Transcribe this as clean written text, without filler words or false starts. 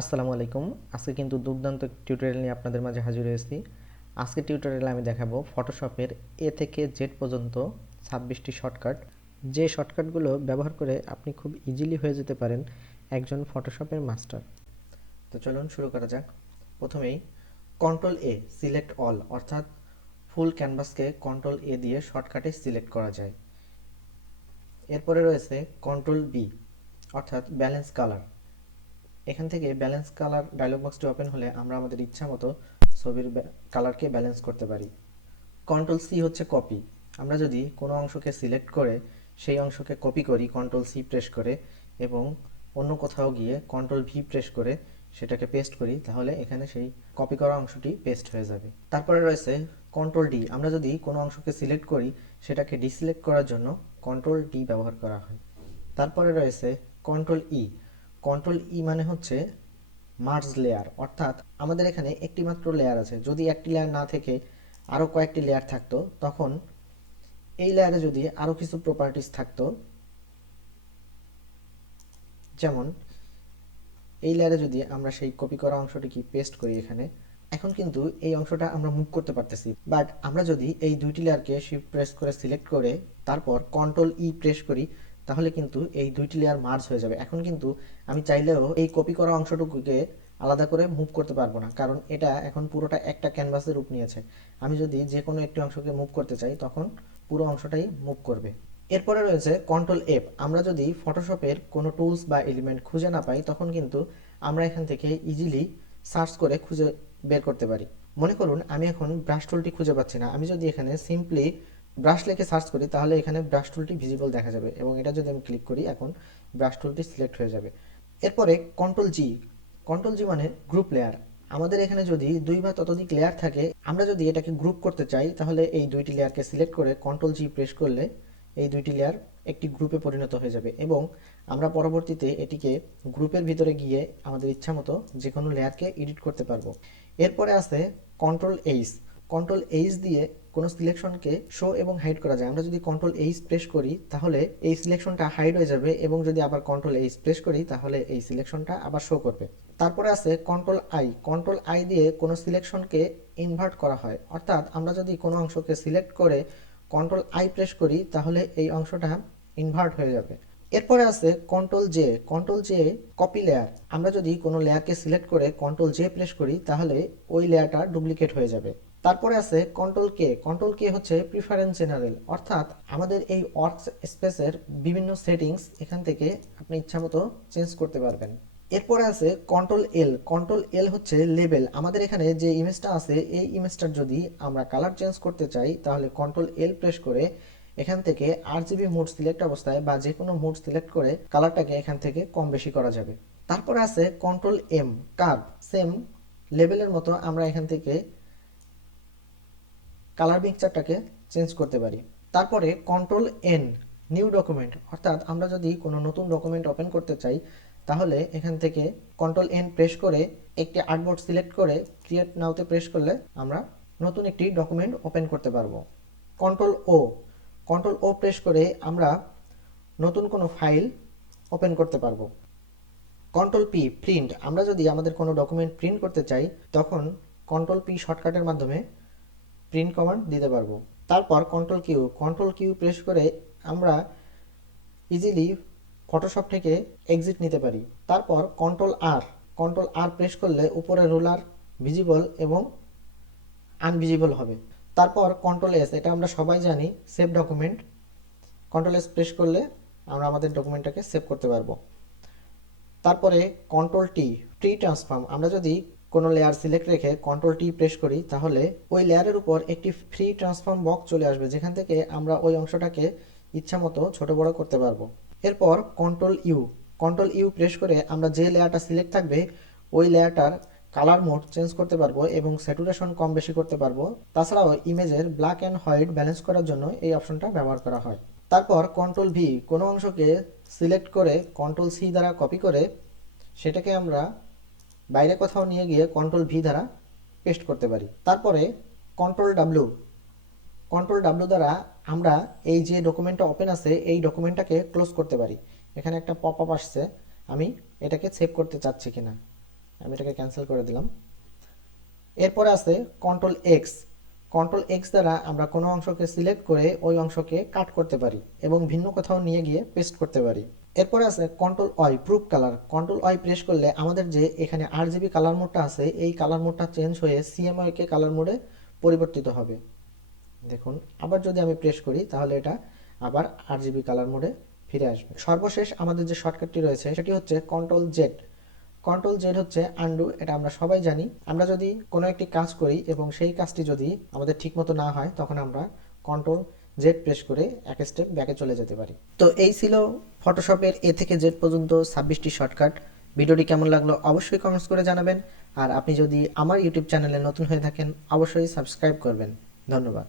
আসসালামু আলাইকুম। আজকে কিন্তু দুর্দান্ত টিউটোরিয়াল নিয়ে আপনাদের মাঝে হাজির হয়েছি। আজকের টিউটোরিয়ালে আমি দেখাবো ফটোশপের এ থেকে জেড পর্যন্ত 26টি শর্টকাট, যে শর্টকাটগুলো ব্যবহার করে আপনি খুব ইজিলি হয়ে যেতে পারেন একজন ফটোশপের মাস্টার। তো চলুন শুরু করা যাক। প্রথমেই কন্ট্রোল এ সিলেক্ট অল, অর্থাৎ ফুল ক্যানভাসকে কন্ট্রোল এ দিয়ে শর্টকাটে সিলেক্ট করা যায়। এরপরে রয়েছে কন্ট্রোল বি, অর্থাৎ ব্যালেন্স কালার। এখান থেকে ব্যালেন্স কালার ডায়লগ বক্সটি ওপেন হলে আমরা আমাদের ইচ্ছা মতো ছবির কালারকে ব্যালেন্স করতে পারি। কন্ট্রোল সি হচ্ছে কপি। আমরা যদি কোনো অংশকে সিলেক্ট করে সেই অংশকে কপি করি কন্ট্রোল সি প্রেস করে এবং অন্য কোথাও গিয়ে কন্ট্রোল ভি প্রেস করে সেটাকে পেস্ট করি, তাহলে এখানে সেই কপি করা অংশটি পেস্ট হয়ে যাবে। তারপরে রয়েছে কন্ট্রোল ডি। আমরা যদি কোনো অংশকে সিলেক্ট করি সেটাকে ডিসিলেক্ট করার জন্য কন্ট্রোল ডি ব্যবহার করা হয়। তারপরে রয়েছে কন্ট্রোল ই। কন্ট্রোল ই মানে হচ্ছে মার্জ লেয়ার, অর্থাৎ আমাদের এখানে একটি মাত্র লেয়ার আছে, যদি একটি লেয়ার না থেকে আরও কয়েকটি লেয়ার থাকতো তখন এই লেয়ারে যদি আরও কিছু প্রপার্টিস থাকতো, যেমন এই লেয়ারে যদি আমরা সেই কপি করা অংশটিকে পেস্ট করি এখানে, এখন কিন্তু এই অংশটা আমরা মুভ করতে পারতেছি। বাট আমরা যদি এই দুইটি লেয়ারকে শিফট প্রেস করে সিলেক্ট করে তারপর কন্ট্রোল ই প্রেস করি, তাহলে কিন্তু এই দুইটি লেয়ার মার্জ হয়ে যাবে। এখন কিন্তু আমি চাইলেও এই কপি করা অংশটুকুকে আলাদা করে মুভ করতে পারবো না, কারণ এটা এখন পুরোটা একটা ক্যানভাসের রূপ নিয়েছে। আমি যদি যে কোনো একটি অংশকে মুভ করতে চাই তখন পুরো অংশটাই মুভ করবে। এরপরে রয়েছে কন্ট্রোল এফ। আমরা যদি ফটোশপের কোনো টুলস বা এলিমেন্ট খুঁজে না পাই তখন কিন্তু আমরা এখান থেকে ইজিলি সার্চ করে খুঁজে বের করতে পারি। মনে করুন আমি এখন ব্রাশ টুলটি খুঁজে পাচ্ছি না, আমি যদি এখানে সিম্পলি ব্রাশ লিখে সার্চ করি তাহলে এখানে ব্রাশ টুলটি ভিজিবল দেখা যাবে এবং এটা যদি আমি ক্লিক করি এখন ব্রাশ টুলটি সিলেক্ট হয়ে যাবে। এরপরে কন্ট্রোল জি। কন্ট্রোল জি মানে গ্রুপ লেয়ার। আমাদের এখানে যদি দুই বা ততোধিক লেয়ার থাকে, আমরা যদি এটাকে গ্রুপ করতে চাই তাহলে এই দুইটি লেয়ারকে সিলেক্ট করে কন্ট্রোল জি প্রেস করলে এই দুইটি লেয়ার একটি গ্রুপে পরিণত হয়ে যাবে এবং আমরা পরবর্তীতে এটিকে গ্রুপের ভিতরে গিয়ে আমাদের ইচ্ছা মতো যে কোনো লেয়ারকে এডিট করতে পারবো। এরপরে আছে কন্ট্রোল এইচ। কন্ট্রোল এইচ দিয়ে কোনো সিলেকশনকে শো এবং হাইড করা যায়। আমরা যদি কন্ট্রোল এইচ প্রেস করি তাহলে এই সিলেকশনটা হাইড হয়ে যাবে এবং যদি আবার কন্ট্রোল এইচ প্রেস করি তাহলে এই সিলেকশনটা আবার শো করবে। তারপরে আছে কন্ট্রোল আই। কন্ট্রোল আই দিয়ে কোনো সিলেকশনকে ইনভার্ট করা হয়, অর্থাৎ আমরা যদি কোনো অংশকে সিলেক্ট করে কন্ট্রোল আই প্রেস করি তাহলে এই অংশটা ইনভার্ট হয়ে যাবে। এরপরে আছে control J. Control J copy layer. আমরা যদি কোনো লেয়ারকে সিলেক্ট করে কন্ট্রোল জে প্রেস করি তাহলে ওই লেয়ারটা ডুপ্লিকেট হয়ে যাবে। তারপরে আছে কন্ট্রোল কে। কন্ট্রোল কে হচ্ছে প্রিফারেন্স জেনারেল, অর্থাৎ আমাদের এই ওয়ার্ক স্পেসের বিভিন্ন সেটিংস এখান থেকে আপনি ইচ্ছামতো চেঞ্জ করতে পারবেন। এরপরে আছে কন্ট্রোল এল। কন্ট্রোল এল হচ্ছে লেবেল। আমাদের এখানে যে ইমেজটা আছে এই ইমেজটার যদি আমরা কালার চেঞ্জ করতে চাই তাহলে কন্ট্রোল এল প্রেস করে এখান থেকে আরজিবি মোড সিলেক্ট অবস্থায় বা যে কোনো মোড সিলেক্ট করে কালারটাকে এখান থেকে কম বেশি করা যাবে। তারপরে আছে কন্ট্রোল এম কার্ভ। সেম লেবেলের মতো আমরা এখান থেকে কালার মিক্সচারটাকে চেঞ্জ করতে পারি। তারপরে কন্ট্রোল এন নিউ ডকুমেন্ট, অর্থাৎ আমরা যদি কোনো নতুন ডকুমেন্ট ওপেন করতে চাই তাহলে এখান থেকে কন্ট্রোল এন প্রেস করে একটি আর্টবোর্ড সিলেক্ট করে ক্রিয়েট নাওতে প্রেস করলে আমরা নতুন একটি ডকুমেন্ট ওপেন করতে পারবো। কন্ট্রোল ও। কন্ট্রোল ও প্রেস করে আমরা নতুন কোনো ফাইল ওপেন করতে পারবো। Control P print. আমরা যদি আমাদের কোনো ডকুমেন্ট প্রিন্ট করতে চাই তখন কন্ট্রোল পি শর্টকাটের মাধ্যমে প্রিন্ট কমান্ড দিতে পারবো। তারপর control Q. Control Q press করে আমরা ইজিলি ফটোশপ থেকে এক্সিট নিতে পারি। তারপর control R. Control R press করলে উপরে রুলার ভিজিবল এবং আনভিজিবল হবে। তারপর কন্ট্রোল এস, এটা আমরা সবাই জানি save document. Control S press করলে আমরা আমাদের ডকুমেন্টটাকে সেভ করতে পারবো। তারপরে কন্ট্রোল টি ট্রি ট্রান্সফর্ম। আমরা যদি কোনো লেয়ার সিলেক্ট রেখে কন্ট্রোল টি প্রেস করি তাহলে ওই লেয়ারের উপর একটি ফ্রি ট্রান্সফর্ম বক্স চলে আসবে যেখান থেকে আমরা ওই অংশটাকে ইচ্ছা মতো ছোট বড় করতে পারবো। এরপর control U. Control U press করে আমরা যে লেয়ারটা সিলেক্ট থাকবে ওই লেয়ারটার কালার মোড চেঞ্জ করতে পারবো এবং স্যাচুরেশন কম বেশি করতে পারবো। তাছাড়াও ইমেজের ব্ল্যাক অ্যান্ড হোয়াইট ব্যালেন্স করার জন্য এই অপশনটা ব্যবহার করা হয়। তারপর কন্ট্রোল ভি। কোনো অংশকে সিলেক্ট করে কন্ট্রোল সি দ্বারা কপি করে সেটাকে আমরা বাইরে কোথাও নিয়ে গিয়ে কন্ট্রোল ভি দ্বারা পেস্ট করতে পারি। তারপরে কন্ট্রোল ডাব্লিউ। কন্ট্রোল ডাব্লিউ দ্বারা আমরা এই যে ডকুমেন্টটা ওপেন আছে এই ডকুমেন্টটাকে ক্লোজ করতে পারি। এখানে একটা পপ আপ আসছে, আমি এটাকে সেভ করতে চাচ্ছি কিনা। আমি এটাকে ক্যান্সেল করে দিলাম। এরপরে আছে কন্ট্রোল এক্স। কন্ট্রোল এক্স দ্বারা আমরা কোনো অংশকে সিলেক্ট করে ওই অংশকে কাট করতে পারি এবং ভিন্ন কোথাও নিয়ে গিয়ে পেস্ট করতে পারি। এরপরে আছে control Y, proof colour. Control Y press করলে আমাদের যে এখানে আরজিবি কালার মোডটা আছে এই কালার মোডটা চেঞ্জ হয়ে সিএমওয়াইকে কালার মোডে পরিবর্তিত হবে। দেখুন, আবার যদি আমি প্রেস করি তাহলে এটা আবার আরজিবি কালার মোডে ফিরে আসবে। সর্বশেষ আমাদের যে শর্টকাটটি রয়েছে সেটি হচ্ছে কন্ট্রোল জেড। কন্ট্রোল জেড হচ্ছে আন্ডু, এটা আমরা সবাই জানি। আমরা যদি কোনো একটি কাজ করি এবং সেই কাজটি যদি আমাদের ঠিকমতো না হয় তখন আমরা কন্ট্রোল জেড প্রেস করে এক স্টেপ ব্যাকে চলে যেতে পারি। তো এই ছিল ফটোশপের এ থেকে জেড পর্যন্ত 26টি শর্টকাট। ভিডিওটি কেমন লাগলো অবশ্যই কমেন্টস করে জানাবেন। আর আপনি যদি আমার ইউটিউব চ্যানেলে নতুন হয়ে থাকেন অবশ্যই সাবস্ক্রাইব করবেন। ধন্যবাদ।